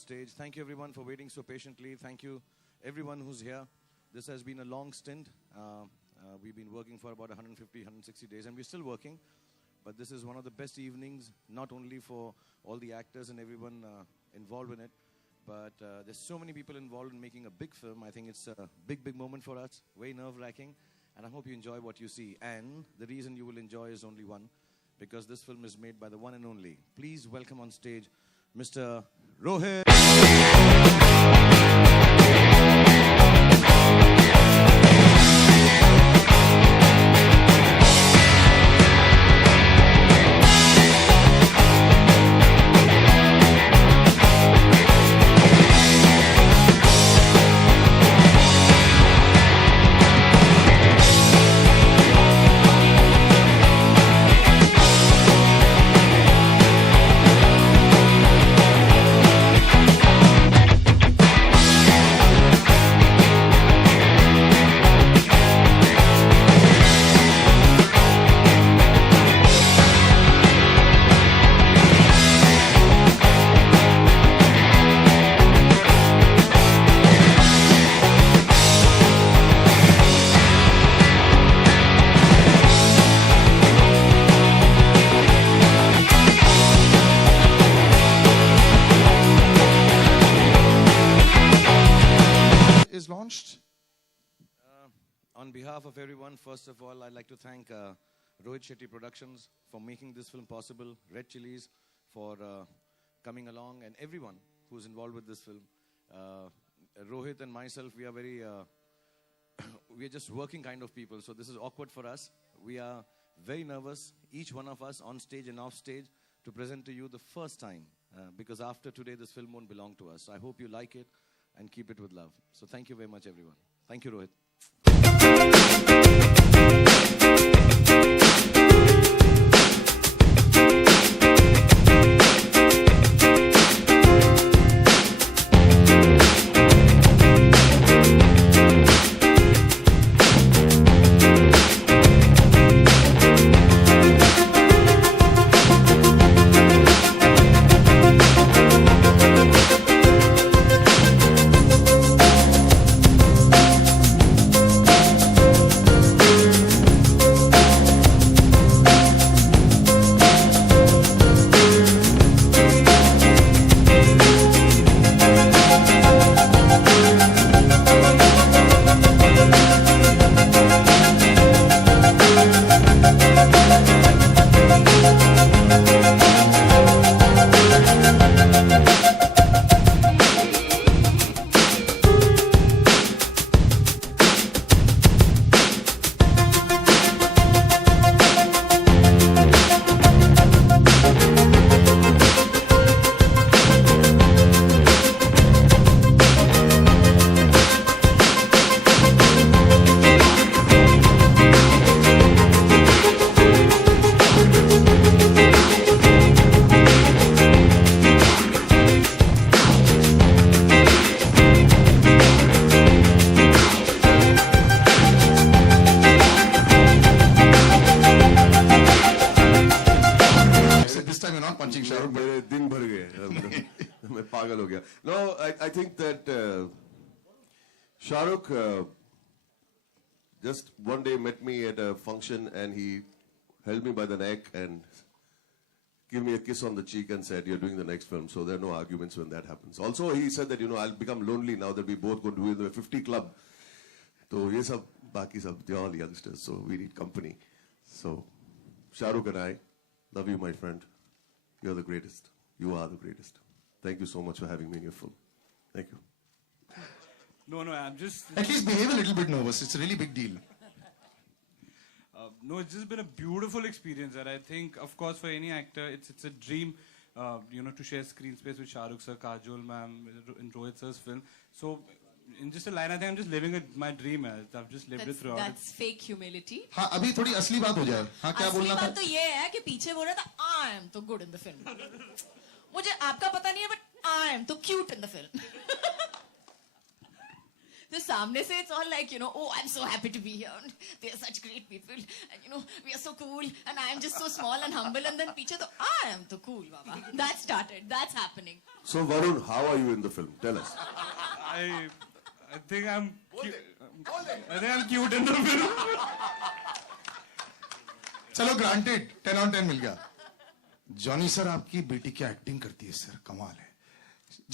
stage. Thank you everyone for waiting so patiently. Thank you everyone who's here. This has been a long stint. We've been working for about 150, 160 days, and we're still working. But this is one of the best evenings, not only for all the actors and everyone involved in it, but there's so many people involved in making a big film. I think it's a big, big moment for us, very nerve-wracking, and I hope you enjoy what you see. And the reason you will enjoy is only one, because this film is made by the one and only. Please welcome on stage Mr. Rohit. Is launched. On behalf of everyone, first of all, I'd like to thank Rohit Shetty Productions for making this film possible, Red Chillies for coming along, and everyone who's involved with this film. Rohit and myself, we are very, we are just working kind of people, so this is awkward for us. We are very nervous, each one of us on stage and off stage, to present to you the first time, because after today, this film won't belong to us. So I hope you like it and keep it with love. So thank you very much, everyone. Thank you, Rohit. Punching Shahrukh, मेरे दिन भर गए मैं पागल हो गया. No, I think that Shahrukh just one day met me at a function and he held me by the neck and gave me a kiss on the cheek and said, "You're doing the next film." So there are no arguments when that happens. Also, he said that, I'll become lonely now that we both going to do the 50 club. So ये सब बाकी सब, they're all youngsters, so we need company. So Shahrukh and I love you, my friend. You're the greatest. You are the greatest. Thank you so much for having me in your film. Thank you. No, I'm just... At least behave a little bit nervous. It's a really big deal. No, it's just been a beautiful experience. And I think, of course, for any actor, it's a dream, to share screen space with Shahrukh sir, Kajol ma'am, in Rohit sir's film. So, in just a line, I think I'm just living my dream. I've just lived it throughout. That's fake humility. हाँ अभी थोड़ी असली बात हो जाए. हाँ क्या बोलना था? असली बात तो ये है कि पीछे बोल रहा था I am तो good in the film. मुझे आपका पता नहीं है but I am तो cute in the film. The samne se it's all like, oh, I'm so happy to be here. And they're such great people. And, we are so cool. And I'm just so small and humble. And then piche to, I am so cool, Baba. That started. That's happening. So Varun, how are you in the film? Tell us. I think I'm cute in the film. चलो granted 10 on 10 मिल गया. Johnny sir आपकी बेटी की acting करती है sir, कमाल है.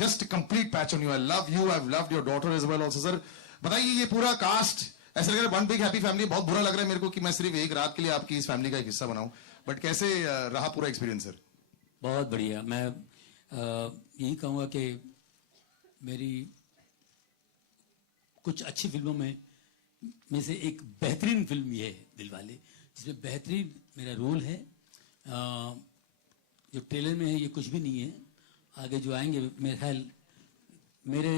Just complete patch on you. I love you, I loved your daughter as well also. Sir बताइए ये पूरा कास्ट ऐसा लग रहा है वन बिग हैप्पी फैमिली. बहुत बुरा लग रहा है मेरे को कि मैं सिर्फ एक रात के लिए आपकी इस फैमिली का एक हिस्सा बनाऊं, बट कैसे रहा पूरा एक्सपीरियंस सर? बहुत बढ़िया. मैं यही कहूँगा कि मेरी कुछ अच्छी फिल्मों में से एक बेहतरीन फिल्म ये है दिलवाले, जिसमें बेहतरीन मेरा रोल है. जो ट्रेलर में है ये कुछ भी नहीं है. आगे जो आएंगे मेरे ख्याल मेरे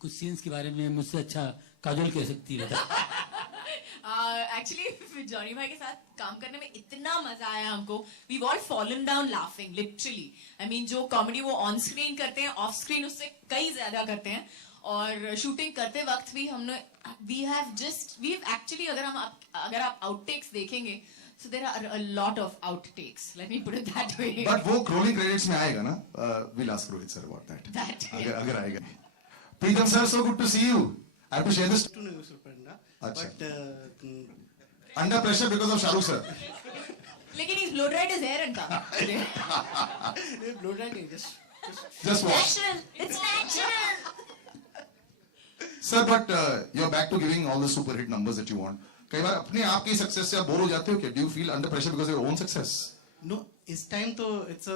कुछ सीन्स के बारे में मुझसे अच्छा काजोल कह सकती है. एक्चुअली जॉनी भाई के साथ काम करने में इतना मजा आया हमको. We all fallen down laughing literally. I mean जो कॉमेडी वो ऑन स्क्रीन करते हैं, ऑफ स्क्रीन उससे कई ज्यादा करते हैं. और शूटिंग करते वक्त भी हमने वी हैव एक्चुअली अगर आप आउटटेक्स देखेंगे, so there are a lot of outtakes, let me put it that way. But वो रोलिंग क्रेडिट्स में आएगा ना. Will ask Rohit sir about that. अगर आएगा. प्रीतम sir, so good to see you. I have to share this. To know Suparna. अच्छा. But Under pressure because of Shahrukh sir. लेकिन he's blow dried his hair and come. blow drying Just watch. Natural, it's natural. Sir, but you're back to giving all the super hit numbers that you want. कई बार अपने आप की success से आप bore हो जाते हो क्या? Do you feel under pressure because of your own success? No, this time though it's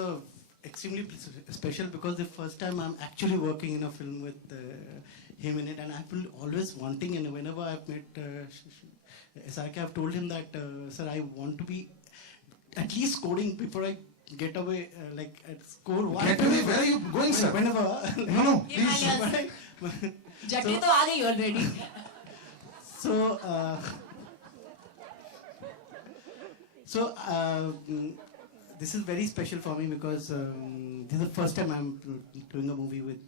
extremely special because the first time I'm actually working in a film with him in it, and I've been always wanting, and whenever I've met SRK, I've told him that sir, I want to be at least scoring before I get away, like at score one. Get away? Where are you going, sir? Whenever. No, please. Himalayas. जटली तो आ गई already. So this is very special for me because this is the first time I'm doing a movie with.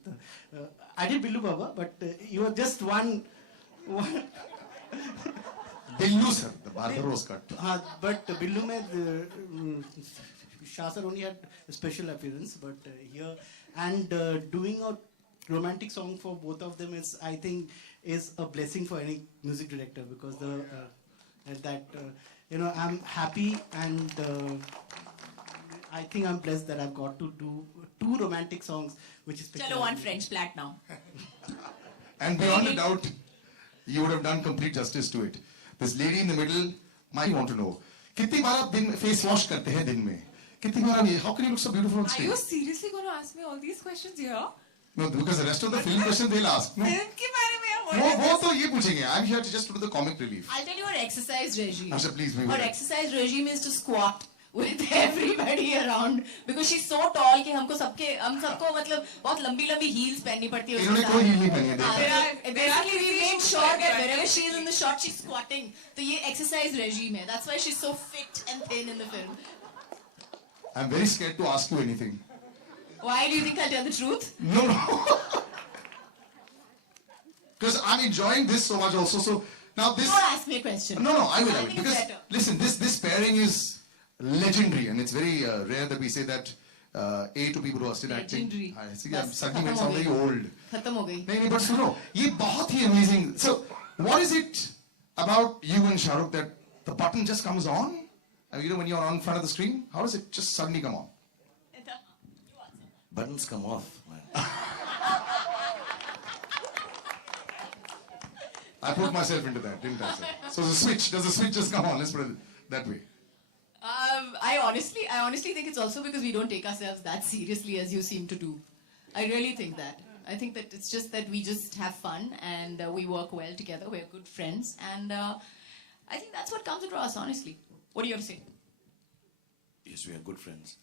I did Billu Baba, but you are just one. Billu sir, the barber rose cut. But Billu mein Shah sir only had a special appearance, but here and doing a romantic song for both of them is, I think, is a blessing for any music director because I'm happy and I think I'm blessed that I've got to do 2 romantic songs, which is. चलो one French flat now. And beyond a doubt, you would have done complete justice to it. This lady in the middle, I want to know, कितनी बार आप दिन face wash करते हैं दिन में? कितनी बार ये? How can you look so beautiful on Are stage? you seriously going to ask me all these questions here? No, because the rest of the film questions they'll ask. No, Film के बारे में हम वो तो ये पूछेंगे. I'm here to just do the comic relief. I'll tell you our exercise regime. Asha, please, we Our will. exercise regime is to squat with everybody around because she's so tall कि हम सबको मतलब बहुत लंबी heels पहननी पड़ती है. इन्होंने कोई heel नहीं पहनी है, देखो. Basically, we made sure that wherever she is in the shot, she's squatting. तो ये exercise regime है. That's why she's so fit and thin in the film. I'm very scared to ask you anything. Why do you think I'll tell the truth? No. Because I'm enjoying this so much also. So now this. Don't ask me a question. No, I will. I think it's Because better. listen, this pairing is legendary, and it's very rare that we say that to people who are still Legendary. acting. I see. बस, I'm suddenly खत्म made हो sound गई. very old. खत्म हो गई. नहीं, but सुनो, ये बहुत ही amazing. So what is it about you and Shahrukh that the button just comes on? I mean, when you're on front of the screen, how does it just suddenly come on? Buttons come off, man. I put myself into that, didn't I, sir? So does the switch just come on? Let's put it that way. I honestly think it's also because we don't take ourselves that seriously as you seem to do. I really think that. I think that it's just that we just have fun and we work well together. We're good friends, and I think that's what comes across. Honestly, what do you have to say? Yes, we are good friends.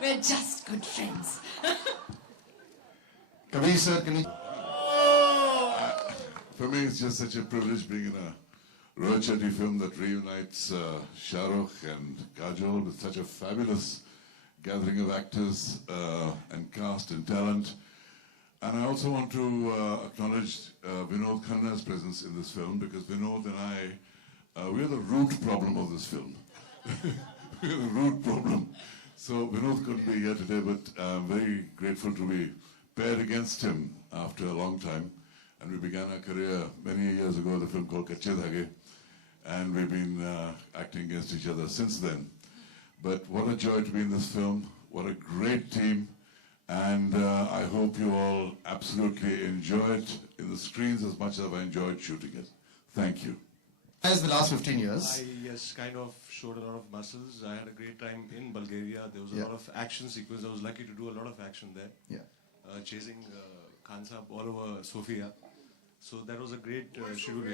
We're just good friends. Kabir sir, can you? For me, it's just such a privilege being in a Rohit Shetty film that reunites Shah Rukh and Kajol with such a fabulous gathering of actors and cast and talent. And I also want to acknowledge Vinod Khanna's presence in this film, because Vinod and I, we are the root problem of this film. We are the root problem. So Vinod couldn't be here today, but I'm very grateful to be paired against him after a long time. And we began our career many years ago with a film called Kache Dhage. And we've been acting against each other since then. But what a joy to be in this film. What a great team. And I hope you all absolutely enjoy it in the screens as much as I enjoyed shooting it. Thank you. As the last 15 years. Yes, kind of showed a lot of muscles. I had a great time in Bulgaria. There was a lot of action sequence. I was lucky to do a lot of action there. Yeah. Chasing Khan Saab all over Sofia. So that was a great schedule.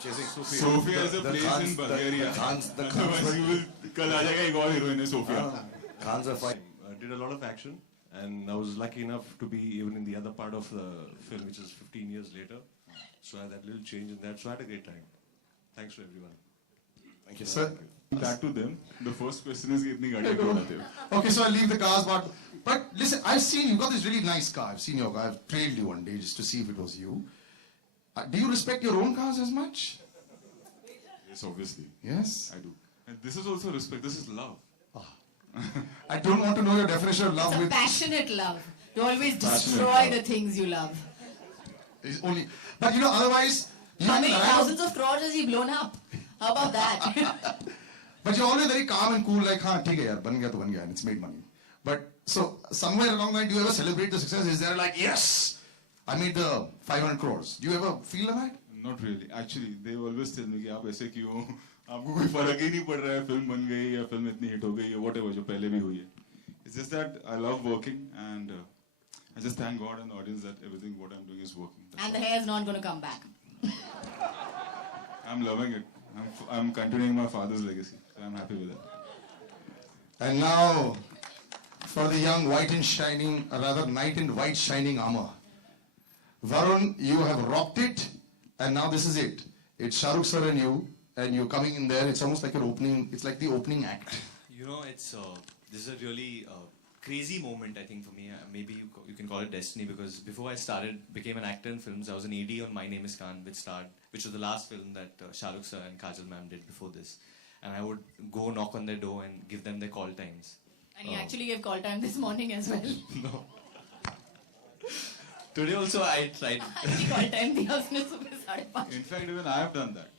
Chasing Sofia is a place in Bulgaria. Otherwise you will kal aa jayega ek aur heroine hai Sofia. Khans are fine. Did a lot of action, and I was lucky enough to be even in the other part of the film, which is 15 years later. So I had that little change in that. So I had a great time. Thanks to everyone. Thank you, Sir. Back to them. The first question is itni gaadiyan kyun udaate ho? Okay, so I'll leave the cars, but listen, I've seen you got this really nice car. I've seen your car. I've trailed you one day just to see if it was you. Do you respect your own cars as much? Yes, obviously. Yes? I do. And this is also respect. This is love. I don't want to know your definition of love It's a with... passionate love. You always destroy the things you love. It's only... But you know, otherwise... How many thousands of crores has he blown up? How about that? But you're always very calm and cool, like, हाँ ठीक है यार, बन गया तो बन गया, and it's made money. But so somewhere along the line, do you ever celebrate the success? Is there like, yes, I made the 500 crores? Do you ever feel that? Not really. Actually, they always tell me कि आप ऐसे क्यों हो? आपको कोई फर्क ही नहीं पड़ रहा है फिल्म बन गई या फिल्म इतनी हिट हो गई या whatever जो पहले भी हुई है. It's just that I love working and I just thank God and the audience that everything what I'm doing is working. And the hair's not going to come back. I'm loving it. I'm continuing my father's legacy. So I'm happy with that. And now, for the young white and shining, or rather knight in white shining armor. Varun, you have rocked it, and now this is it. It's Shah Rukh sir and you're coming in there. It's almost like your opening, it's like the opening act. You know, it's this is a really crazy moment, I think, for me. Maybe you can call it destiny, because before I became an actor in films, I was an AD on My Name is Khan, which was the last film that Shah Rukh sir and Kajol ma'am did before this. And I would go knock on their door and give them their call times. And he actually gave call time this morning as well. No. Today also I tried. He call time दिया उसने सुबह 5:30. In fact, even I have done that.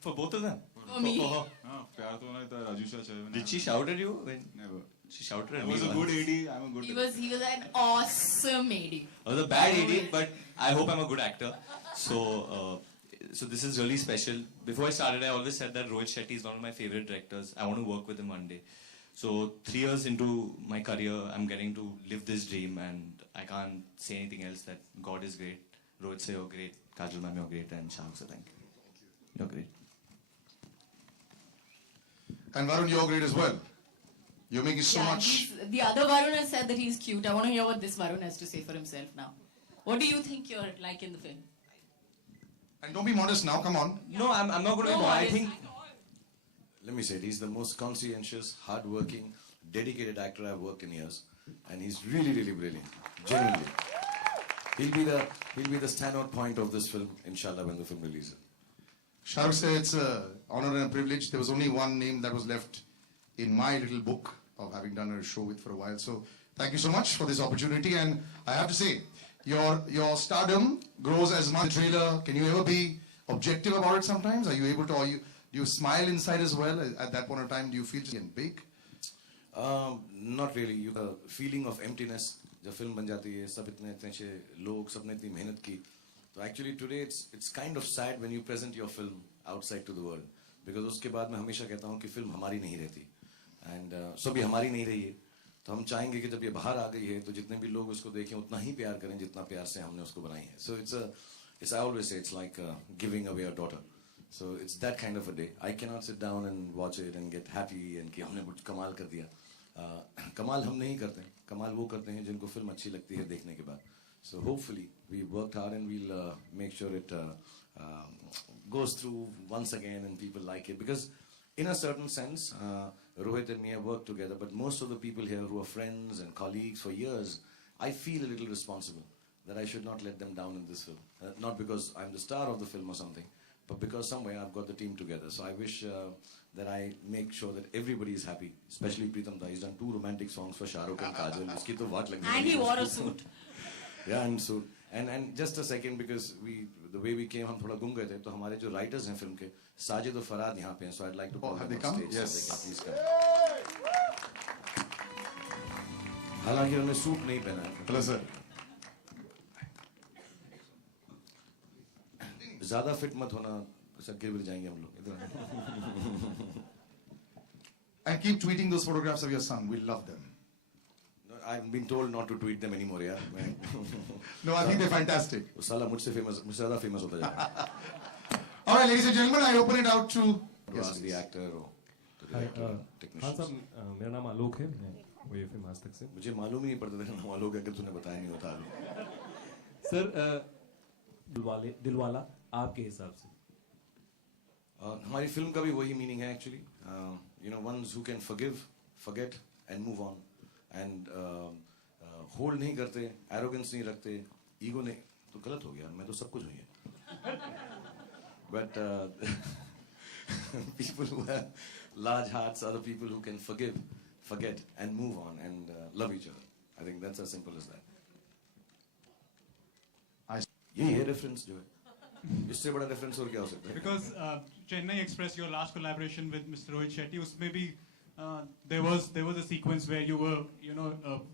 For both of them. For me. प्यार तो होना था Raju Shah. Did she shout at you? Never. She shouted at I me was a once. good AD. I'm a good. He was an awesome AD. I was a bad AD, but I hope I'm a good actor. So this is really special. Before I started, I always said that Rohit Shetty is one of my favorite directors. I want to work with him one day. So 3 years into my career, I'm getting to live this dream, and I can't say anything else that God is great, Rohit sir, you're great, Kajol ma'am, you're great, and Shah Rukh sir, thank you. You're great. And Varun, you're great as well. You're making so much... The other Varun has said that he's cute. I want to hear what this Varun has to say for himself now. What do you think you're like in the film? And don't be modest now, come on. No, I'm not going to be more. I think... Let me say it, he's the most conscientious, hard-working, dedicated actor I've worked in years. And he's really, really brilliant. Genuinely. He'll be the standout point of this film, inshallah, when the film releases. Shah Rukh said it's an honor and a privilege. There was only one name that was left in my little book of having done a show with for a while. So thank you so much for this opportunity. And I have to say, your stardom grows as much. The trailer, can you ever be objective about it sometimes? Are you able to, or do you smile inside as well? At that point in time, do you feel big? Not really. The feeling of emptiness, जब film बन जाती है, सब इतने अच्छे लोग, सबने इतनी मेहनत की. So actually today it's kind of sad when you present your film outside to the world, because उसके बाद मैं हमेशा कहता हूँ कि film हमारी नहीं रहती, and so भी हमारी नहीं रही है, तो हम चाहेंगे कि जब ये बाहर आ गई है तो जितने भी लोग उसको देखें उतना ही प्यार करें जितना प्यार से हमने उसको बनाई है. So it's I always say it's like giving away a daughter. So it's that kind of a day. I cannot sit down and watch it and get happy and कि हमने कुछ कमाल कर दिया. कमाल हम नहीं करते हैं, कमाल वो करते हैं जिनको फिल्म अच्छी लगती है देखने के बाद. So hopefully we worked hard and we'll make sure it goes through once again and people like it, because in a certain sense Rohit and me have worked together, but most of the people here who are friends and colleagues for years, I feel a little responsible that I should not let them down in this film. Not because I'm the star of the film or something, but because somewhere I've got the team together. So I wish that I make sure that everybody is happy, especially Pritam Da. He's done 2 romantic songs for Shah Rukh and Kajol. Iski to baat lagni. And he wore a suit. Yeah, and suit. And just a second, because the way we came, हम थोड़ा गुम गए थे, तो हमारे जो writers हैं film के, साजिद और फराद यहाँ पे हैं, so I'd like to call them on stage. Yes. So they can please come. हालांकि उन्होंने सूट नहीं पहना है. Hello, sir. ज़्यादा फिट मत होना, सब गिर जाएंगे हम लोग. And keep tweeting those photographs of your son. We love them. I've been told not to tweet them anymore, yeah. No, I think they're fantastic. वो साला मुझसे ज़्यादा famous होता जाएगा. All right, ladies and gentlemen, I open it out to Ask the actor or to the director, technicians. हाँ साहब, मेरा नाम आलोक है, मैं वो ये फिल्म आज तक से. मुझे मालूम ही नहीं पड़ता था नाम आलोक है कि तूने बताया नहीं होता अभी. सर, दिलवाला आपके हिसाब से? हमारी फिल्म का भी वही मीनिंग है actually. You know, ones who can forgive, forget and move on. And hold नहीं करते, arrogance नहीं रखते, ego नहीं, तो गलत हो गया, मैं तो सब कुछ हुई है. But people who have large hearts are the people who can forgive, forget and move on and love each other. I think that's as simple as that. यही है reference जो है. इससे बड़ा reference और क्या हो सकता है? Because Chennai Express, your last collaboration with Mr. Rohit Shetty, उसमें भी there was a sequence where you were,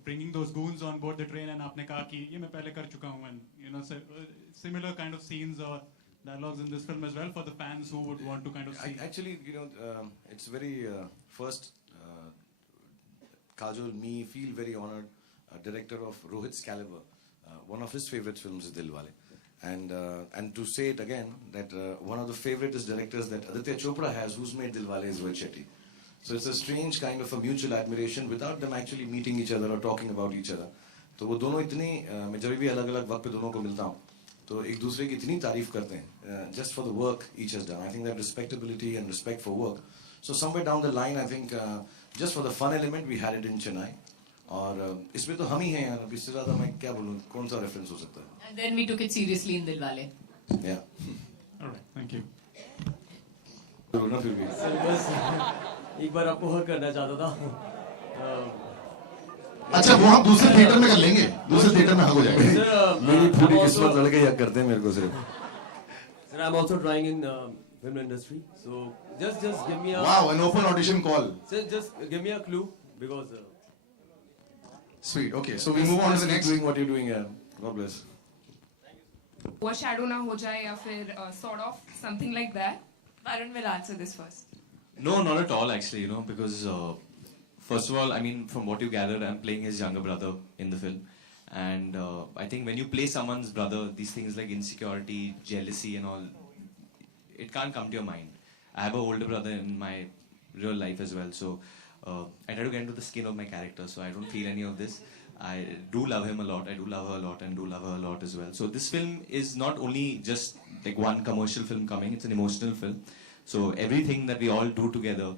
bringing those goons on board the train, and आपने कहा कि ये मैं पहले कर चुका हूँ, and similar kind of scenes or dialogues in this film as well for the fans who would want to kind of see. Actually, it's very first. Kajol, me feel very honored. Director of Rohit's caliber, one of his favorite films is Dilwale, and to say it again that one of the favorite directors that Aditya Chopra has, who's made Dilwale, is Rohit Shetty. So it's a strange kind of a mutual admiration without them actually meeting each other or talking about each other. तो वो दोनों इतनी मैं जब भी अलग-अलग वक्त पे दोनों को मिलता हूँ तो एक दूसरे की इतनी तारीफ करते हैं just for the work each has done. I think that respectability and respect for work. So somewhere down the line, I think just for the fun element we had it in Chennai. और इसमें तो हम ही हैं यार. अब इससे ज़्यादा मैं क्या बोलूँ, कौन सा reference हो सकता है? And then we took it seriously in Dilwale. Yeah. All right, thank you. ना फिर भी. एक बार आपको हक करना चाहता था. अच्छा, वो हम दूसरे थिएटर में कर लेंगे. दूसरे थिएटर में हक हो जाएगा. मेरी पूरी किस्मत लड़के हक करते हैं मेरे को सिर्फ. Sir, I'm also trying in film industry, so just give me a. Wow, an open audition call. Sir, just give me a clue because. Sweet. Okay, so we move on to the next. Doing what you're doing here. God bless. Overshadow ना हो जाए या फिर sort of something like that. Varun will answer this first. No, not at all actually, because first of all, I mean, from what you gathered, I'm playing his younger brother in the film. And I think when you play someone's brother, these things like insecurity, jealousy and all, it can't come to your mind. I have an older brother in my real life as well, so I try to get into the skin of my character, so I don't feel any of this. I do love him a lot, I do love her a lot, and do love her a lot as well. So this film is not only just like one commercial film coming, it's an emotional film. So everything that we all do together,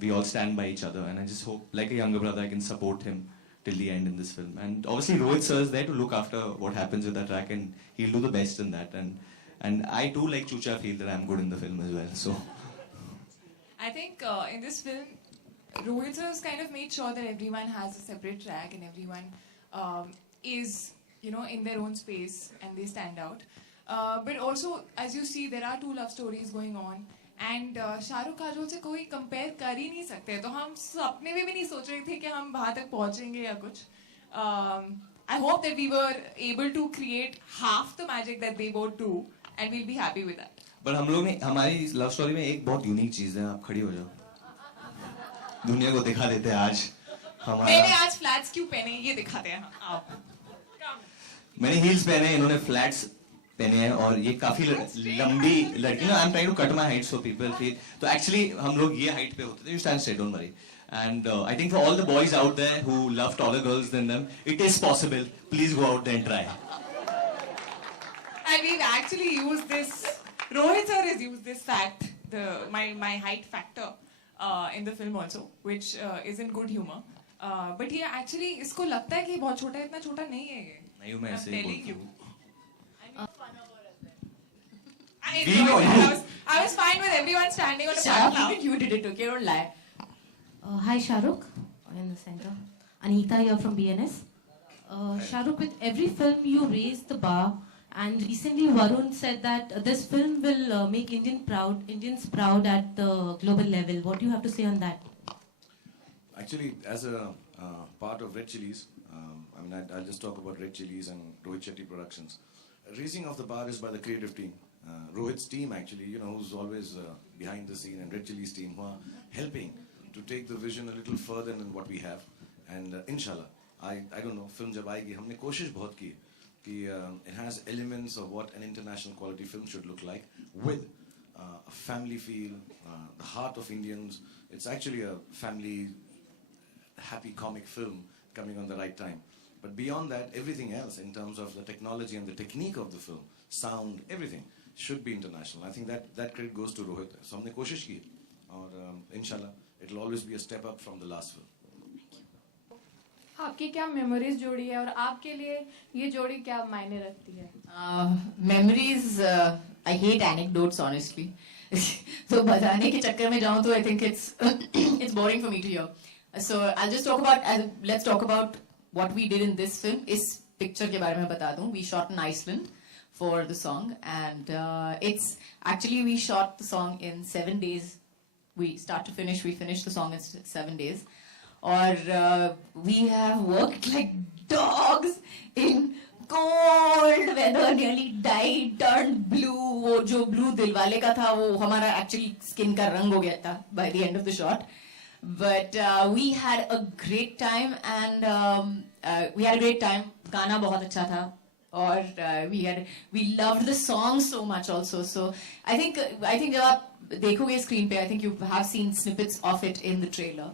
we all stand by each other, and I just hope, like a younger brother, I can support him till the end in this film. And obviously Rohit sir is there to look after what happens with that track, and he'll do the best in that. And I too, like Chucha, feel that I'm good in the film as well. So I think in this film, Rohit sir has kind of made sure that everyone has a separate track and everyone is, in their own space and they stand out. But also, as you see, there are 2 love stories going on. And Shahrukh Kajol से कोई compare कर ही नहीं सकते, तो हम सपने में भी नहीं सोच रहे थे कि हम वहाँ तक पहुँचेंगे या कुछ. I hope that we were able to create half the magic that they both do, and we'll be happy with that. but हम लोग ने हमारी लव स्टोरी में एक बहुत यूनिक चीज है. आप खड़ी हो जाओ, दुनिया को दिखा देते हैं आज हमारा. मैंने आज फ्लैट्स क्यों पहने ये दिखाते हैं आप. मैंने हील्स पहने, इन्होंने फ्लैट्स पहने हैं, और ये काफी लंबी लड़की ना. I am trying to cut my height so people feel. तो एक्चुअली हम लोग ये हाइट पे होते थे. You stand straight, don't worry. And I think for all the boys out there who love taller girls than them, it is possible. Please go out there and try. And we've actually used this. Rohit sir has used this fact, my height factor, in the film also, which is in good humor. But ये actually इसको लगता है कि बहुत छोटा है, इतना छोटा नहीं है ये. नहीं हूँ मैं ऐसे ही बोलता हूँ. I enjoyed it. I was fine with everyone standing on a platform. You did it, okay? Don't lie. Hi, Shahrukh, in the center. Anita here from BNS. Shahrukh, with every film you raise the bar, and recently Varun said that this film will make Indians proud at the global level. What do you have to say on that? Actually, as a part of Red Chillies, I'll just talk about Red Chillies and Rohit Shetty Productions. Raising of the bar is by the creative team. Rohit's team, actually, who's always behind the scene, and Red Chillies team, who are helping to take the vision a little further than what we have. And inshallah, I don't know, film jab aayegi, humne koshish bahut ki कि it has elements of what an international quality film should look like, with a family feel, the heart of Indians. It's actually a family happy comic film coming on the right time. But beyond that, everything else in terms of the technology and the technique of the film, sound, everything should be international. I think that credit goes to Rohit. So हमने कोशिश की और inshallah it'll always be a step up from the last film. आपकी क्या memories जोड़ी है और आपके लिए ये जोड़ी क्या मायने रखती है? Memories, I hate anecdotes honestly. तो बताने के चक्कर में जाऊँ तो I think it's boring for me to hear. So I'll just let's talk about what we did in this film. इस picture के बारे में बता दूँ. We shot in Iceland for the song, and we shot the song in 7 days. We start to finish, we finished the song in 7 days. Or we have worked like dogs in cold weather, nearly died, turned blue. वो जो blue Dilwale का था वो हमारा actually skin का रंग हो गया था by the end of the shot. But we had a great time, and गाना बहुत अच्छा था. Or we loved the song so much also. So I think जब आप देखोगे screen पे, I think you have seen snippets of it in the trailer.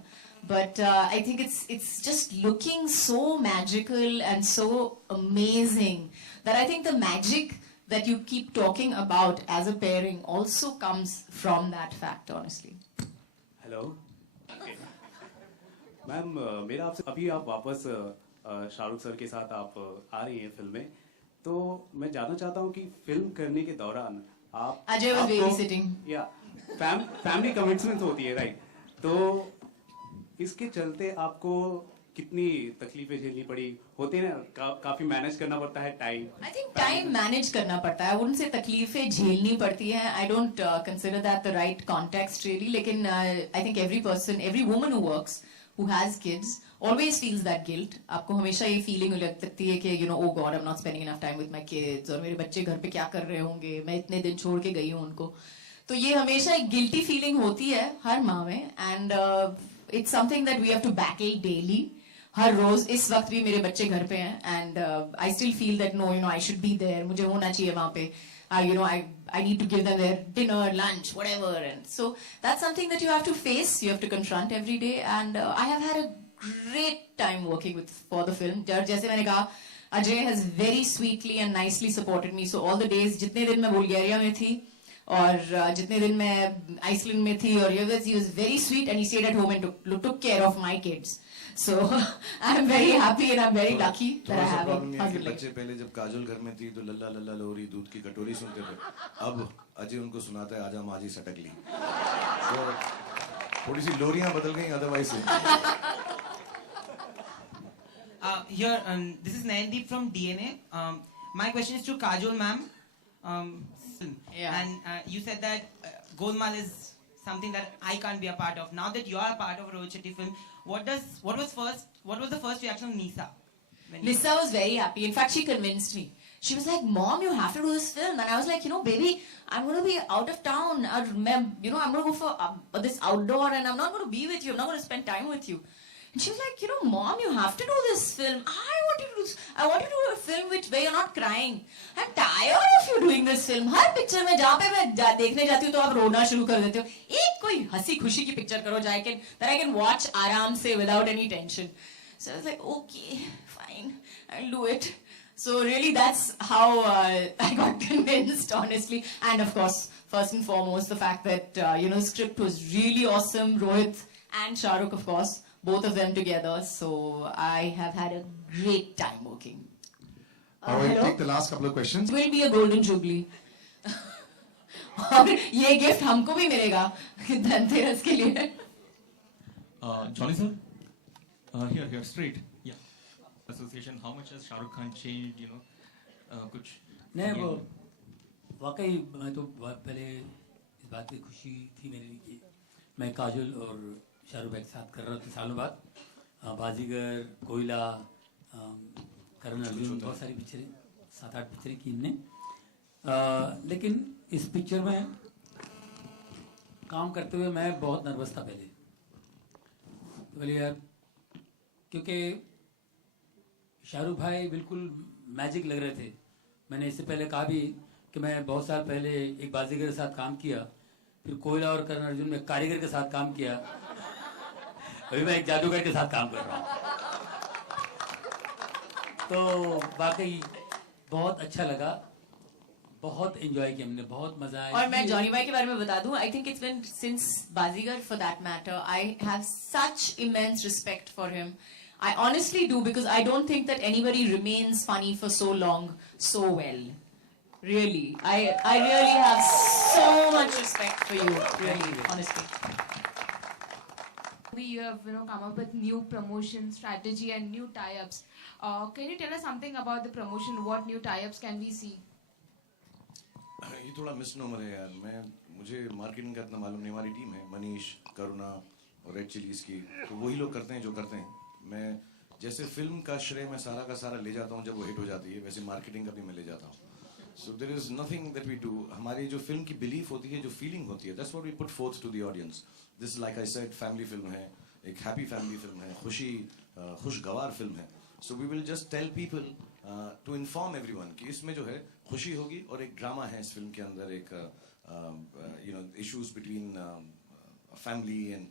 But I think it's just looking so magical and so amazing that I think the magic that you keep talking about as a pairing also comes from that fact, honestly. Hello. Ma'am मेरा आपसे अभी आप वापस Shahrukh sir के साथ आप आ रही हैं फिल्म में, तो मैं जानना चाहता हूँ कि फिल्म करने के दौरान आप Ajay was babysitting. या फैमिली कमिटमेंट होती है, राइट? तो इसके चलते आपको कितनी तकलीफें झेलनी पड़ी होती है ना, काफी मैनेज करना पड़ता है time. I think time manage करना पड़ता है. I wouldn't say तकलीफें झेलनी पड़ती हैं. I don't consider that the right context really. लेकिन I think every woman who works, who has kids, always feels that guilt. आपको हमेशा ये feeling लगती है कि oh God, I'm not spending enough time with my kids, और मेरे बच्चे घर पे क्या कर रहे होंगे, मैं इतने दिन छोड़ के गई हूँ उनको. तो ये हमेशा एक guilty feeling होती है हर माँ में, and it's something that we have to battle daily. हर रोज इस वक्त भी मेरे बच्चे घर पे हैं, and I still feel that no, I should be there. मुझे होना चाहिए वहाँ पे. I need to give them their dinner, lunch, whatever. And so that's something that you have to face, you have to confront every day. And I have had a great time working for the film. जैसे मैंने कहा, Ajay has very sweetly and nicely supported me. So all the days, जितने दिन मैं Bulgaria में थी, और जितने दिन मैं आइसलैंड में थी, और he was very sweet, and he stayed at home and took care of my kids. So I'm very happy and I'm very lucky that I have a husband like. बच्चे पहले जब काजोल घर में थी तो लल्ला लल्ला लोरी दूध की कटोरी सुनते थे. अब अजय उनको सुनाता है आजा माजी सटक ली. तो थोड़ी सी लोरियां बदल गई otherwise. Here, this is Nayandeep from DNA. My question is to Kajol ma'am. And you said that Golmaal is something that I can't be a part of. Now that you are a part of a Rohit Shetty film, what was the first reaction of Nisa? Nisa was very happy. In fact, she convinced me. She was like, Mom, you have to do this film. And I was like, baby, I'm going to be out of town. I'm going to go for this outdoor, and I'm not going to be with you. I'm not going to spend time with you. And she was like, Mom, you have to do this film. I want you to do a film where you're not crying. I'm tired of you doing this film. Her picture में जहाँ पे मैं देखने जाती हूँ तो आप रोना शुरू कर देते हो. एक कोई हंसी खुशी की picture करो that I can watch आराम से without any tension. So I was like, okay, fine, I'll do it. So really that's how I got convinced, honestly. And of course, first and foremost, the fact that, the script was really awesome. Rohit and Shahrukh, of course, both of them together. So I have had a great time working. I will take the last couple of questions. Will be a golden jubilee. और ये gift हमको भी मिलेगा धनतेरस के लिए. Johnny sir, here straight. Yeah. Association. How much has Shah Rukh Khan changed? You know, कुछ. नहीं वो वाकई मैं तो पहले इस बात की खुशी थी मेरे लिए कि मैं काजोल और शाहरुख भाई के साथ कर रहा था सालों बाद. बाजीगर, कोयला, करण अर्जुन, बहुत सारी पिक्चरें 7-8 पिक्चरें की इनने. लेकिन इस पिक्चर में काम करते हुए मैं बहुत नर्वस था पहले. तो बोले यार क्योंकि शाहरुख भाई बिल्कुल मैजिक लग रहे थे. मैंने इससे पहले कहा भी कि मैं बहुत साल पहले एक बाजीगर के साथ काम किया, फिर कोयला और करण अर्जुन में कारीगर के साथ काम किया, अभी मैं एक जादूगर के साथ काम कर रहा हूँ. तो वाकई बहुत अच्छा लगा, बहुत एंजॉय किया हमने, बहुत मजा आया. और मैं जॉनी भाई के बारे में बता दूं, I think it's been since Baazigar for that matter, I have such immense respect for him. I honestly do, because I don't think that anybody remains funny for so long so well. Really, I really have so much respect for you. Really, honestly. You have come up with new promotion strategy and new tie-ups. Can you tell us something about the promotion? What new tie-ups can we see? ये थोड़ा misnomer है यार. मुझे marketing का इतना मालूम नहीं. हमारी टीम है मनीष, करुणा और रेड चिलीज की, तो वही लोग करते हैं जो करते हैं. मैं जैसे फिल्म का श्रेय मैं सारा का सारा ले जाता हूँ जब वो हिट हो जाती है, वैसे मार्केटिंग का भी मैं ले जाता हूँ. So there is nothing that we do. हमारी जो फिल्म की बिलीफ होती है, जो फीलिंग होती है, that's what we put forth to the audience. This like I said family film है, एक हैप्पी फैमिली फिल्म है, खुशगवार फिल्म है. So we will just tell people to inform everyone कि इसमें जो है खुशी होगी और एक ड्रामा है इस फिल्म के अंदर, एक issues between family and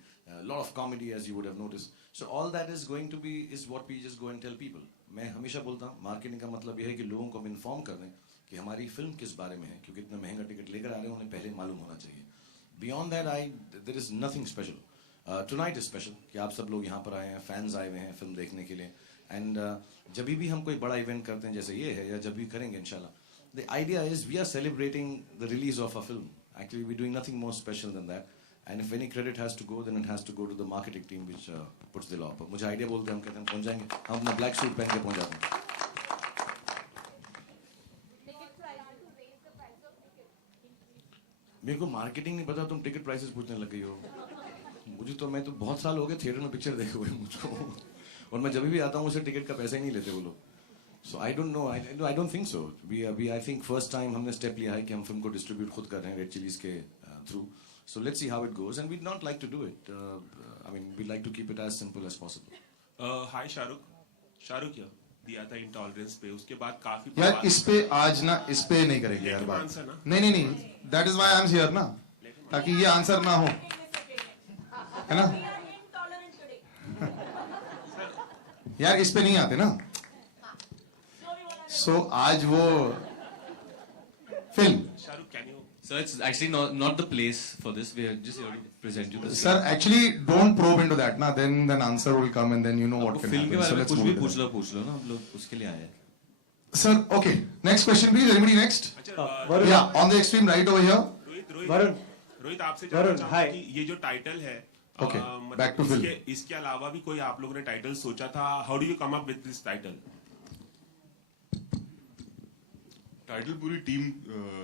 lot of comedy, as you would have noticed. So all that is going to be is what we just go and tell people. मैं हमेशा बोलता हूँ मार्केटिंग का मतलब यह है कि लोगों को हम इन्फॉर्म कर दें कि हमारी फिल्म किस बारे में है, क्योंकि इतना महंगा टिकट लेकर आ रहे हैं, उन्हें पहले मालूम होना चाहिए. Beyond that, there is nothing special. Tonight is special कि आप सब लोग यहाँ पर आए हैं, फैंस आए हुए हैं फिल्म देखने के लिए. एंड जब भी हम कोई बड़ा इवेंट करते हैं जैसे ये है, या जब भी करेंगे इंशाल्लाह, the idea is we are celebrating the release of a film. Actually, we're doing nothing more special than that. And if any credit has to go, then it has to go to the marketing team, which puts the law up. मुझे idea बोलते हैं, हम कहते हैं पहुंच जाएंगे, हम अपना ब्लैक सूट पहन के पहुंच जाते हैं. मेरे को मार्केटिंग नहीं पता, तुम टिकट प्राइसेस पूछने लग गई हो. मैं तो बहुत साल हो गए थिएटर में पिक्चर देखे हुए मुझको, और मैं जब भी आता हूँ उसे टिकट का पैसा ही नहीं लेते वो लोग. So I don't know. I don't think so. I think first time हमने स्टेप लिया है कि हम फिल्म को डिस्ट्रीब्यूट खुद कर रहे हैं रेड चिलीज के through. So let's see how it goes, and we'd not like to do it. I mean, we'd like to keep it as simple as possible. Hi Shahrukh here. दिया था intolerance पे, उसके बाद काफी यार इस पे आज ना इस पे नहीं करेंगे यार बात. नहीं. That is why I am here ना, ताकि ये आंसर ना हो, है ना. यार इस पे नहीं आते ना. So आज वो film. Sir, it's actually not the place for this. We are just here to present you this. Sir, actually don't probe into that ना. Then answer will come, and then you know what can film happen. के बारे में कुछ भी पूछ लो ना, हम लोग उसके लिए आए हैं. Sir, okay. Next question, please. Anybody next? Yeah, on the extreme right over here. Rohit आपसे जानना चाहूंगा कि ये जो टाइटल है, Okay, back to film. इसके अलावा भी कोई आप लोगों ने टाइटल सोचा था? How do you come up with this title? Title पूरी टीम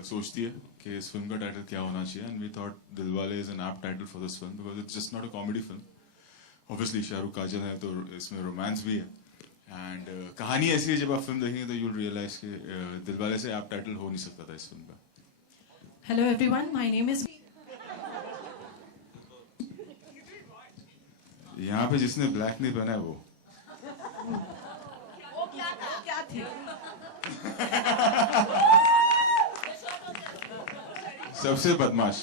सोचती है कि इस फिल्म का टाइटल क्या होना चाहिए, and we thought Dilwale is an apt title for this film because it's just not a comedy film. Obviously Shahrukh Kajol है तो इसमें रोमांस भी है, एंड कहानी ऐसी है जब आप फिल्म देखेंगे तो यूल रियलाइज कि दिलवाले से एप्ट टाइटल हो नहीं सकता था इस फिल्म का. Hello everyone, my name is. यहाँ पे जिसने ब्लैक नहीं पहना है वो क्या थे? सबसे बदमाश,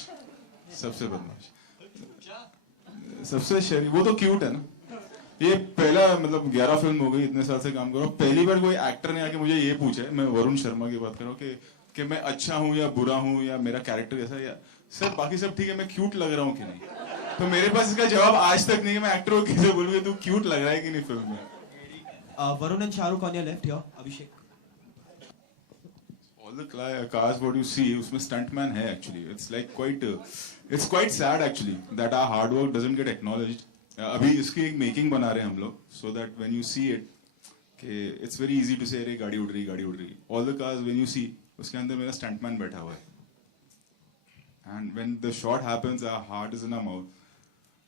सबसे शरीफ, वो तो क्यूट है ना. ये पहला मतलब 11 फिल्म हो गई, इतने साल से काम कर रहा हूँ, पहली बार कोई एक्टर ने आके मुझे ये पूछा है, मैं वरुण शर्मा की बात कर रहा हूँ कि मैं अच्छा हूँ या बुरा हूँ, या मेरा कैरेक्टर कैसा है, या सर बाकी सब ठीक है, मैं क्यूट लग रहा हूँ कि नहीं. तो मेरे पास इसका जवाब आज तक नहीं है. मैं एक्टर को कैसे बोलूँ तू क्यूट लग रहा है कि नहीं फिल्म में. Varun and Shahrukh on your left here. Abhishek. All the cars what you see, उसमें stuntman है actually. It's like it's quite sad actually that our hard work doesn't get acknowledged. अभी इसकी एक making बना रहे हैं हम लोग, so that when you see it, it's very easy to say अरे गाड़ी उड़ रही. All the cars when you see, उसके अंदर मेरा stuntman बैठा हुआ है. And when the shot happens, our heart is in our mouth,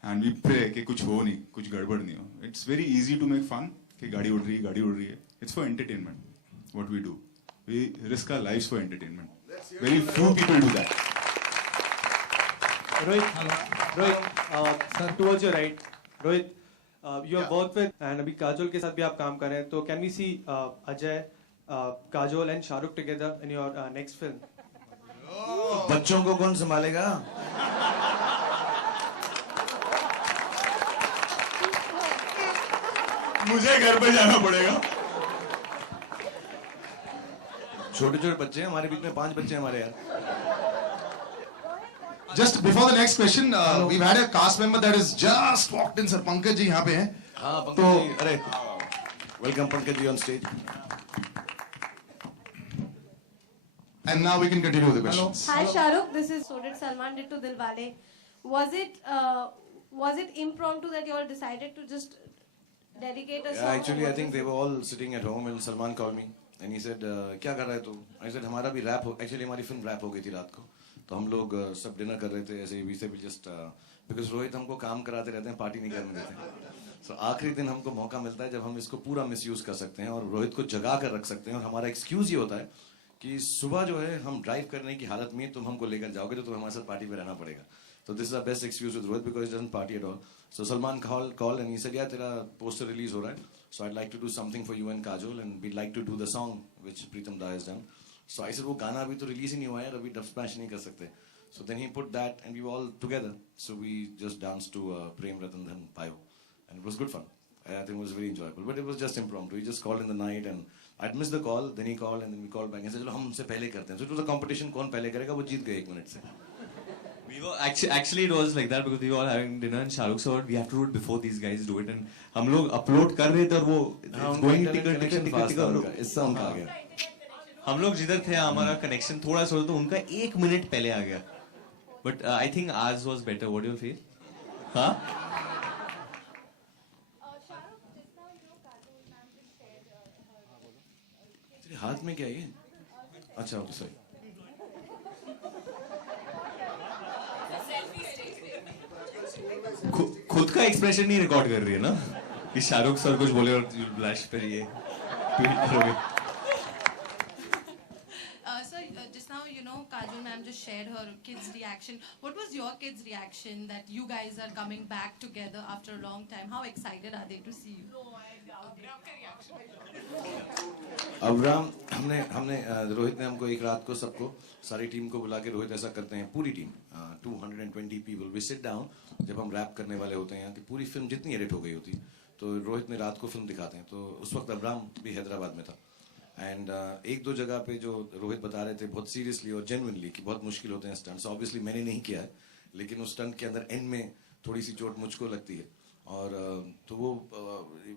and we pray कि कुछ हो नहीं, कुछ गड़बड़ नहीं हो. It's very easy to make fun कि गाड़ी उड़ रही है. It's for entertainment. What we do, we risk our lives for entertainment. Very few people do that. Rohit, sir, towards your right. Rohit, you have worked with, and अभी काजोल के साथ भी आप काम कर रहे हैं, तो can we see Ajay, Kajol and Shahrukh together in your next film? बच्चों को कौन संभालेगा? मुझे घर पे जाना पड़ेगा. छोटे बच्चे हैं हमारे बीच में, 5 बच्चे हैं हमारे यार. Just before the next question, we've had a cast member that has just walked in. Sir, Pankaj ji यहाँ पे हैं. हाँ पंकज जी, अरे welcome Pankaj ji on stage. And now we can continue with the questions. Hi Shahrukh, this is so did Salman did to Dilwale. Was it impromptu that you all decided to just dedicate a song? Yeah, actually I think they were all sitting at home and Salman called me and he said क्या कर रहा है तू? I said हमारा भी rap हो, actually हमारी film rap हो गई थी रात को, तो हम लोग सब डिनर कर रहे थे ऐसे ही, we said we just because Rohit हमको काम कराते रहते हैं, पार्टी नहीं करने देते. So आखिरी दिन हमको मौका मिलता है जब हम इसको पूरा मिसयूज कर सकते हैं और रोहित को जगा कर रख सकते हैं, और हमारा एक्सक्यूज ये होता है कि सुबह जो है हम ड्राइव करने की हालत में तुम हमको लेकर जाओगे तो तुम्हें हमारे साथ पार्टी में रहना पड़ेगा. So this is our best excuse with Rohit because he doesn't party at all. So Salman called and he said, yeah, तेरा poster release हो रहा है, so I'd like to do something for you and Kajol and we'd like to do the song which Pritam Da has done. So I said वो गाना अभी तो release ही नहीं हुआ है, अभी dub smash नहीं कर सकते. So then he put that and we were all together. So we just danced to Prem Ratan Dhan Payo and it was good fun. I think it was very enjoyable, but it was just impromptu. He just called in the night and I'd missed the call, then he called and then we called back and said चलो हम उनसे पहले करते हैं. So it was a competition, कौन पहले करेगा, वो जीत गए 1 मिनट से. We were actually it was like that because we were all having dinner and Shahrukh said we have to do it before these guys do it and हम लोग upload कर रहे थे और वो going टिकट इससा उनका आ गया. हम लोग जिधर थे हमारा कनेक्शन थोड़ा सा तो उनका 1 मिनट पहले आ गया. But I think ours was better. What do you feel? हाँ? तेरे हाथ में क्या है ये? अच्छा ओके सॉरी. खुद का एक्सप्रेशन नहीं रिकॉर्ड कर रही है ना कि शाहरुख सर कुछ बोले और ब्लश पर ये ट्वीट करोगे. Sir, just now, you know, Kajol ma'am just shared her kids' reaction. What was your kids' reaction that you guys are coming back together after a long time? How excited are they to see you? Abram, हमने रोहित ने हमको एक रात को सबको सारी team को बुला के, रोहित ऐसा करते हैं पूरी team 220 people we sit down जब हम रैप करने वाले होते हैं कि पूरी फिल्म जितनी एडिट हो गई होती तो रोहित ने रात को फिल्म दिखाते हैं. तो उस वक्त अब्राम भी हैदराबाद में था एंड 1-2 जगह पे जो रोहित बता रहे थे बहुत सीरियसली और जेन्युइनली कि बहुत मुश्किल होते हैं स्टंट्स. ऑब्वियसली मैंने नहीं किया है लेकिन उस स्टंट के अंदर एंड में थोड़ी सी चोट मुझको लगती है और तो वो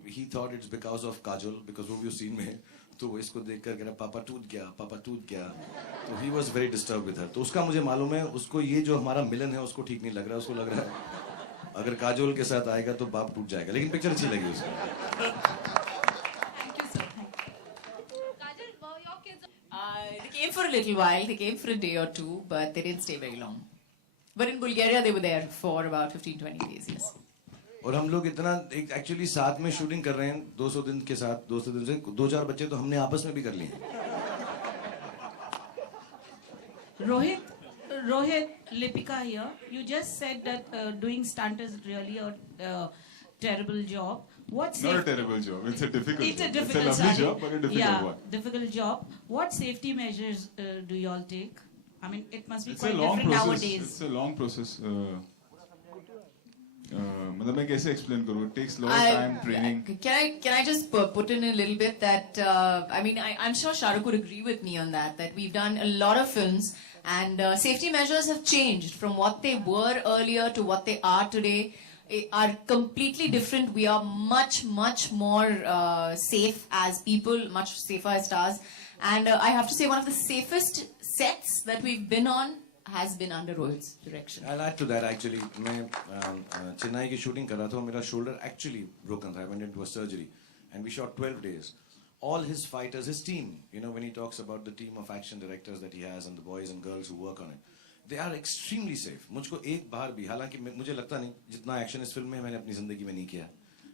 ही thought it's because of Kajol because वो भी उस सीन में है. तो वो इसको देख कर कह रहा पापा टूट गया. तो he was very disturb with her. तो उसका मुझे मालूम है उसको ये जो हमारा मिलन है उसको ठीक नहीं लग रहा. उसको लग रहा है अगर काजोल के साथ आएगा तो बाप टूट जाएगा. लेकिन पिक्चर अच्छी लगी उसको. They came for a little while, they came for a day or two, but they didn't stay very long. But in Bulgaria, they were there for about 15-20 days, yes. और हम लोग इतना एक्चुअली साथ में shooting कर रहे हैं 200 दिन के साथ. 200 दिन से 2-4 बच्चे तो हमने आपस में भी कर लिए. Rohit, Lipika here. You just said that doing stunt is really a terrible job. What's not a terrible job? It's a difficult. It's a job. difficult. It's a lovely job, but a difficult one. Difficult job. What safety measures do you all take? I mean, it must be It's quite a long different process. nowadays. It's a long process. मतलब मैं कैसे explain करूँ? It takes a lot of time, training. Can I just put in a little bit that I mean I'm sure Shahrukh would agree with me on that we've done a lot of films and safety measures have changed from what they were earlier to what they are today. Are completely different. We are much more safe as people, much safer as stars. And I have to say, one of the safest sets that we've been on has been under Rohit's direction. I'll add to that actually. मैं चेन्नई की shooting कर रहा था, मेरा shoulder actually broken था. I went into a surgery, and we shot 12 days. All his fighters, his team, you know, when he talks about the team of action directors that he has and the boys and girls who work on it, they are extremely safe. मुझको एक बार भी, हालांकि मुझे लगता नहीं जितना action इस film में मैंने अपनी जिंदगी में नहीं किया.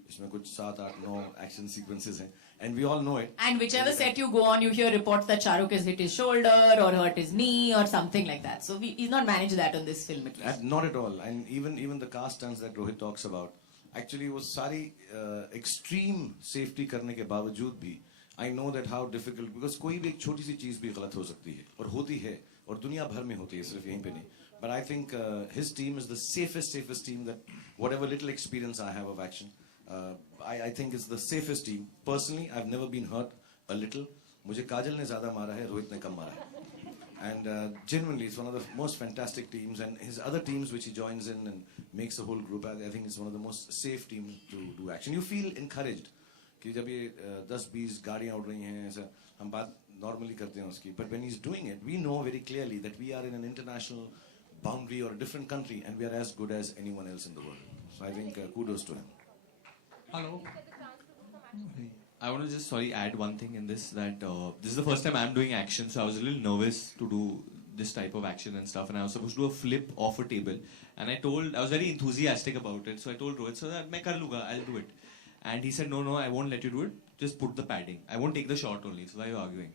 इसमें कुछ 7, 8, 9 action sequences हैं, and we all know it. And whichever set you go on, you hear reports that Shah Rukh has hit his shoulder or hurt his knee or something like that. So he's not managed that on this film at least. Not at all. And even the cast stunts that Rohit talks about, actually वो सारी extreme safety करने के बावजूद भी, I know that how difficult, because कोई भी एक छोटी सी चीज भी गलत हो सकती है और होती है और दुनिया भर में होती है, सिर्फ यहीं पे नहीं. But I think his team is the safest team that whatever little experience I have of action, I think it's the safest team. Personally, I've never been hurt a little. मुझे काजल ने ज़्यादा मारा है, रोहित ने कम मारा है. And genuinely, it's one of the most fantastic teams. And his other teams, which he joins in and makes the whole group, I think it's one of the most safe teams to do action. You feel encouraged. कि जब ये 10-20 गाड़ियाँ उड़ रही हैं, ऐसा हम बात normally करते हैं उसकी. But when he's doing it, we know very clearly that we are in an international boundary or a different country, and we are as good as anyone else in the world. So I think kudos to him. Hello. I want to just add one thing in this, that this is the first time I'm doing action, so I was a little nervous to do this type of action and stuff, and I was supposed to do a flip off a table, and I was very enthusiastic about it, so I told Rohit, so that मैं कर लूँगा, I'll do it. And he said, no, I won't let you do it, just put the padding. I won't take the shot only, so why are you arguing?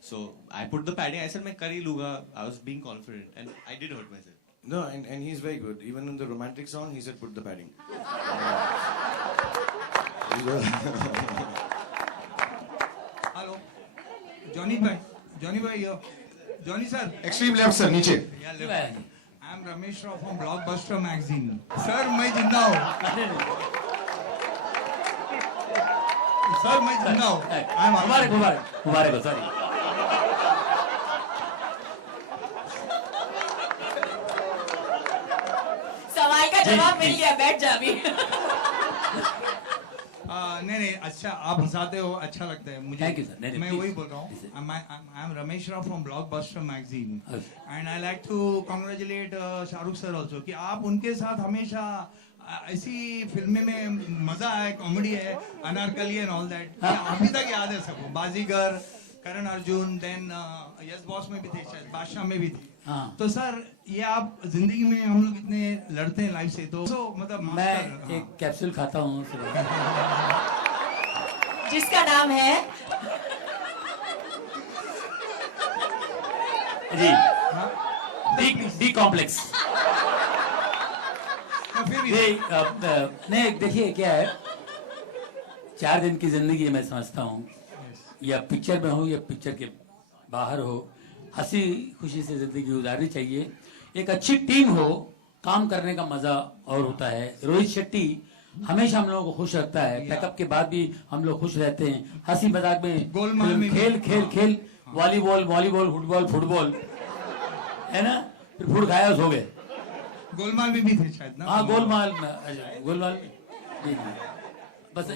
So I put the padding, I said मैं कर ही लूँगा, I was being confident, and I did hurt myself. No, and he's very good. Even in the romantic song, he said put the padding. Hello. Johnny bhai here. Johnny sir. Extreme left sir, नीचे. Yeah, left. I'm Ramesh Rao from Blockbuster magazine. Sir, मैं जिंदा हूँ. Sir, मैं जिंदा हूँ. मुबारक, sorry. सवाल का जवाब मिल गया, बैठ जा अभी. नहीं अच्छा आप हंसाते हो, अच्छा लगता है मुझे. Thank you, sir. मैं वही बोल रहा हूँ. I'm Ramesh Rao from Blockbuster magazine, and I like to congratulate Shahrukh sir also कि आप उनके साथ हमेशा ऐसी फिल्में में मजा है, कॉमेडी है, अनारकली and all that. अभी तक याद है सबको. बाजीगर, Karan Arjun, then yes boss में भी थे, शायद बादशाह में भी थे. तो सर ये आप जिंदगी में हम लोग इतने लड़ते हैं लाइफ से, तो मतलब मैं एक कैप्सूल खाता हूँ जिसका नाम है डी कॉम्प्लेक्स. नहीं देखिए क्या है, 4 दिन की जिंदगी मैं समझता हूँ, या पिक्चर में हो या पिक्चर के बाहर हो, हंसी खुशी से जिंदगी गुजारनी चाहिए. एक अच्छी टीम हो, काम करने का मजा और होता है. रोहित शेट्टी हमेशा हम लोगों को खुश रखता है. पैकअप के बाद भी हम लोग खुश रहते हैं. हंसी मजाक में खेल वॉलीबॉल फुटबॉल है ना. फिर फूड खाया सो गए. गोलमाल में भी थे शायद ना. हाँ गोलमाल बस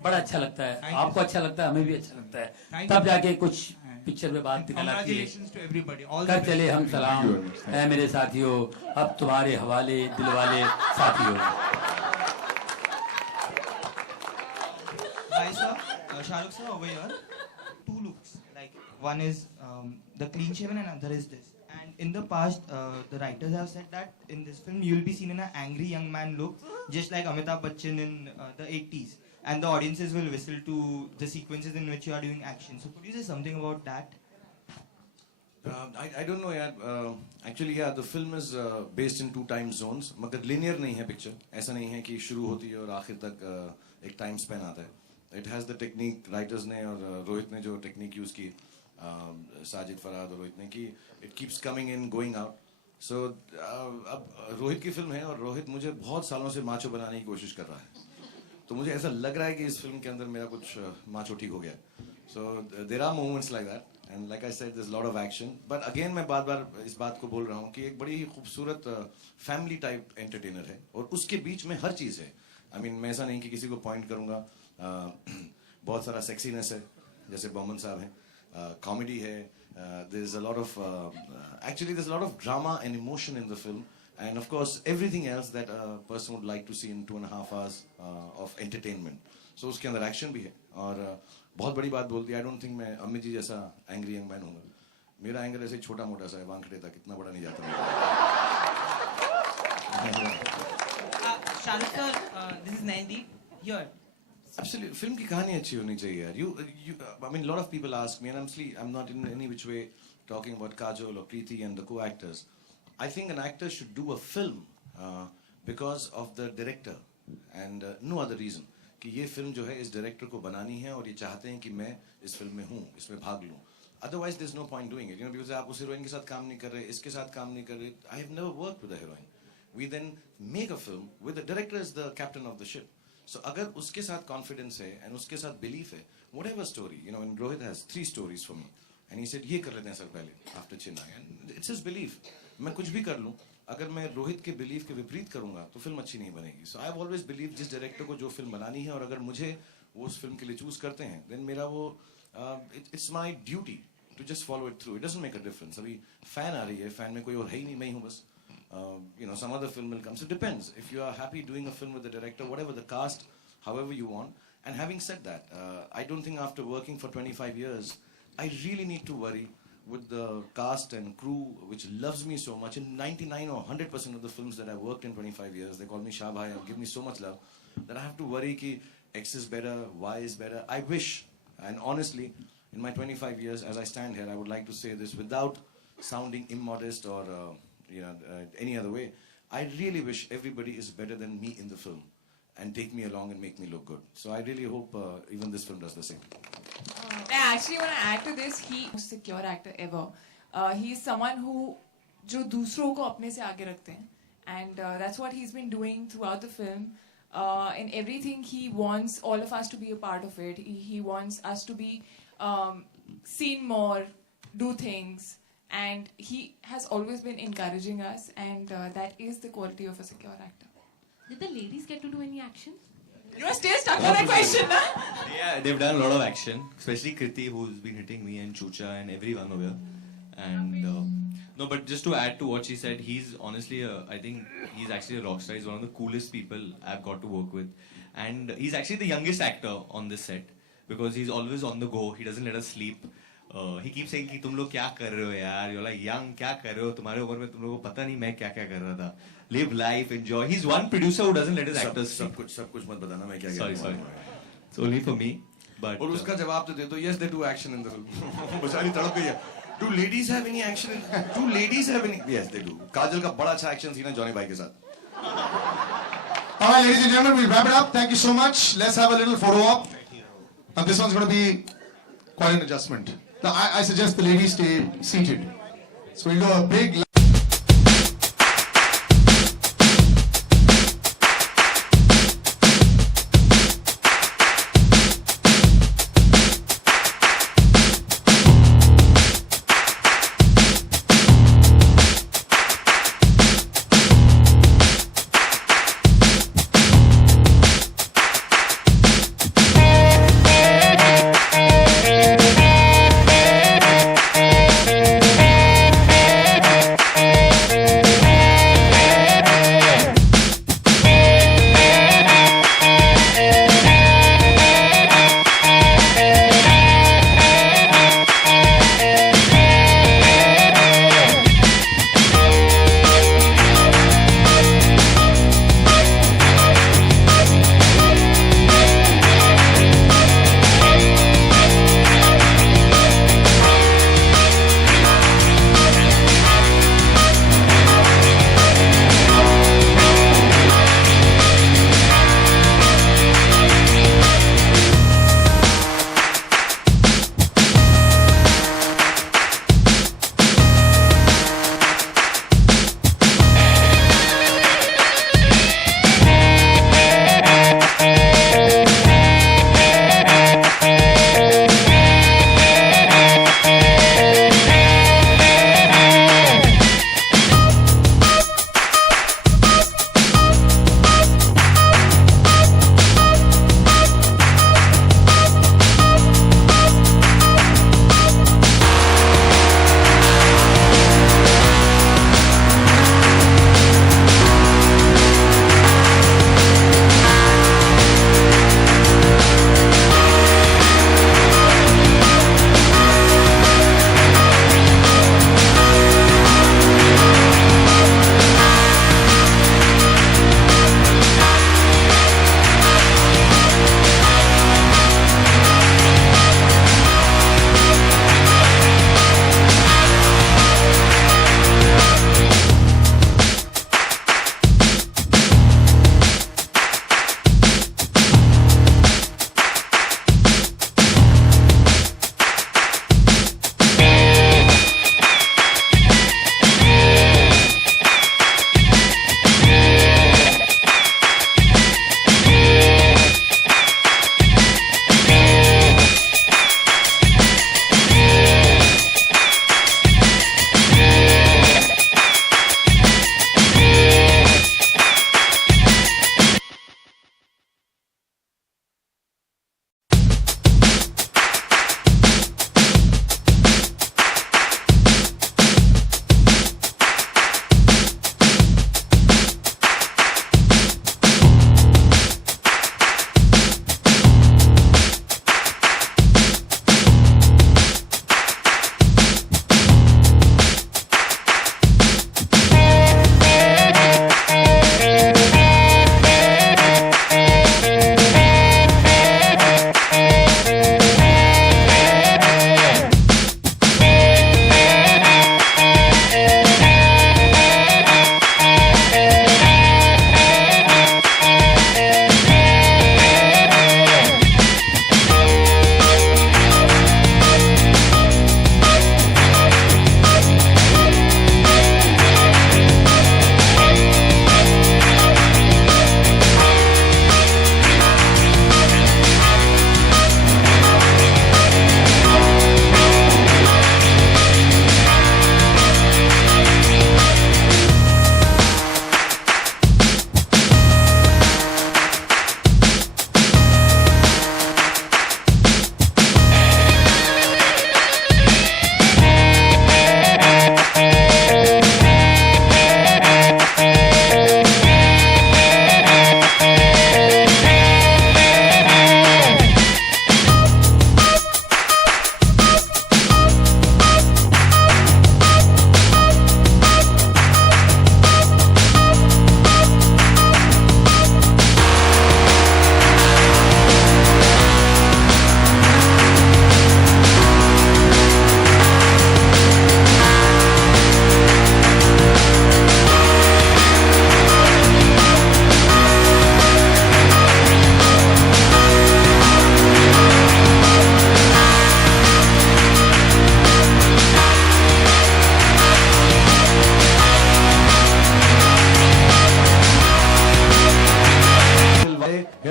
बड़ा अच्छा लगता है. आपको अच्छा लगता है, हमें भी अच्छा लगता है. तब जाके कुछ पिक्चर में बात निकल आती है. कर चले हम सलाम है मेरे साथियों, अब तुम्हारे हवाले दिल वाले साथियों. Hi sir, Shahrukh sir over here. 2 looks, like one is the clean shaven and another is this. And in the past, the writers have said that in this film you will be seen in an angry young man look, just like Amitabh Bachchan in the 80s. And the audiences will whistle to the sequences in which you are doing action. So could you say something about that? I don't know यार. Actually yeah, the film is based in 2 time zones. मगर linear नहीं है picture. ऐसा नहीं है कि शुरू होती है और आखिर तक एक time span आता है. It has the technique writers ने और रोहित ने जो technique use की, साजिद फराद और रोहित ने की, it keeps coming in going out. So अब रोहित की फिल्म है और रोहित मुझे बहुत सालों से माचो बनाने की कोशिश कर रहा है. तो मुझे ऐसा लग रहा है कि इस फिल्म के अंदर मेरा कुछ माचो ठीक हो गया. So there are moments like that, and like I said, there's a lot of action. But again मैं बार-बार इस बात को बोल रहा हूँ कि एक बड़ी ही खूबसूरत फैमिली टाइप एंटरटेनर है और उसके बीच में हर चीज़ है. I mean मैं ऐसा नहीं कि किसी को पॉइंट करूँगा. बहुत सारा सेक्सीनेस है, जैसे बॉमन साहब हैं. comedy hai. There's a lot of actually there's a lot of drama and emotion in the film, and of course everything else that a person would like to see in 2.5 hours of entertainment. So उसके अंदर action भी है और बहुत बड़ी बात बोलती है. I don't think मैं अमित जी जैसा angry young man हूँगा. मेरा एंगर ऐसे छोटा मोटा सा है, वांखड़े तक, इतना बड़ा नहीं जाता. Shahrukh sir, this is Nandi here. Absolutely, film की कहानी अच्छी होनी चाहिए यार. I mean, a lot of people ask me, and I'm not in any which way talking about Kajol or Preeti and the co-actors. I think an actor should do a film because of the director and no other reason. कि ये film जो है इस director को बनानी है और ये चाहते हैं कि मैं इस film में हूँ, इसमें भाग लूँ. Otherwise, there's no point doing it. You know, because आप उस heroine के साथ काम नहीं कर रहे, इसके साथ काम नहीं कर रहे. I have never worked with a heroine. We then make a film with the director as the captain of the ship. So अगर उसके साथ confidence है and उसके साथ belief है, whatever story, you know, and Rohit has 3 stories for me, and he said ये कर लेते हैं सर पहले after Chennai, and it's his belief. मैं कुछ भी कर लूँ, अगर मैं रोहित के belief के विपरीत करूँगा, तो film अच्छी नहीं बनेगी. So I've always believed जिस director को जो film बनानी है और अगर मुझे वो उस film के लिए choose करते हैं, then मेरा वो it's my duty to just follow it through. It doesn't make a difference. अभी fan आ रही है, fan में कोई और है ही नहीं, मैं ही हूँ बस. You know, some other film will come. So it depends. If you are happy doing a film with the director, whatever the cast, however you want. And having said that, I don't think after working for 25 years, I really need to worry with the cast and crew, which loves me so much. In 99 or 100% of the films that I've worked in 25 years, they call me Shah Bhai and give me so much love that I have to worry ki X is better, Y is better. I wish, and honestly, in my 25 years, as I stand here, I would like to say this without sounding immodest or any other way. I really wish everybody is better than me in the film and take me along and make me look good. So I really hope even this film does the same. I actually want to add to this. He is the most secure actor ever. He is someone who जो दूसरों को अपने से आगे रखते हैं, and that's what he's been doing throughout the film. In everything, he wants all of us to be a part of it. He wants us to be seen more, do things. And he has always been encouraging us, and that is the quality of a secure actor. Did the ladies get to do any action? You are still stuck on that question, huh? Yeah, they've done a lot of action, especially Kriti, who's been hitting me, and Chucha, and everyone over here. And no, but just to add to what she said, he's honestly, I think he's actually a rock star. He's one of the coolest people I've got to work with, and he's actually the youngest actor on this set because he's always on the go. He doesn't let us sleep. He keeps saying कि तुम लोग क्या कर रहे हो यार, you're like young, क्या कर रहे हो, तुम्हारे उम्र में तुम लोगों को पता नहीं मैं क्या क्या कर रहा था. Live life, enjoy. He's one producer who doesn't let his actors sleep. सब कुछ मत बताना मैं क्या. Sorry. It's only for me. But और उसका जवाब तो दे दो. Yes, they do action in the film. बेचारी तड़प गई है. Do ladies have any action? Do ladies have any? Yes, they do. काजल का बड़ा अच्छा action सीन है जॉनी भाई के साथ. All right, ladies and gentlemen, we'll wrap it up. Thank you so much. Let's have a little photo op. And this one's going to be quite an adjustment. Now, I suggest the ladies stay seated. So we'll do a big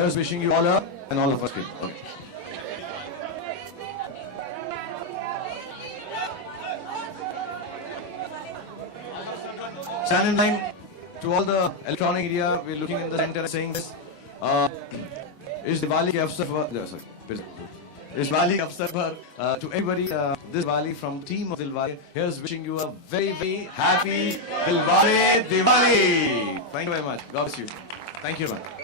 Here's wishing you all a and all of us. Okay. Stand in line. To all the electronic media, we're looking in the center and saying this. Is Diwali ke avsar par, sorry. Is Diwali ke avsar par, to everybody, this Diwali from team of Dilwale, here's wishing you a very, very happy Dilwale Diwali. Thank you very much. God bless you. Thank you, man.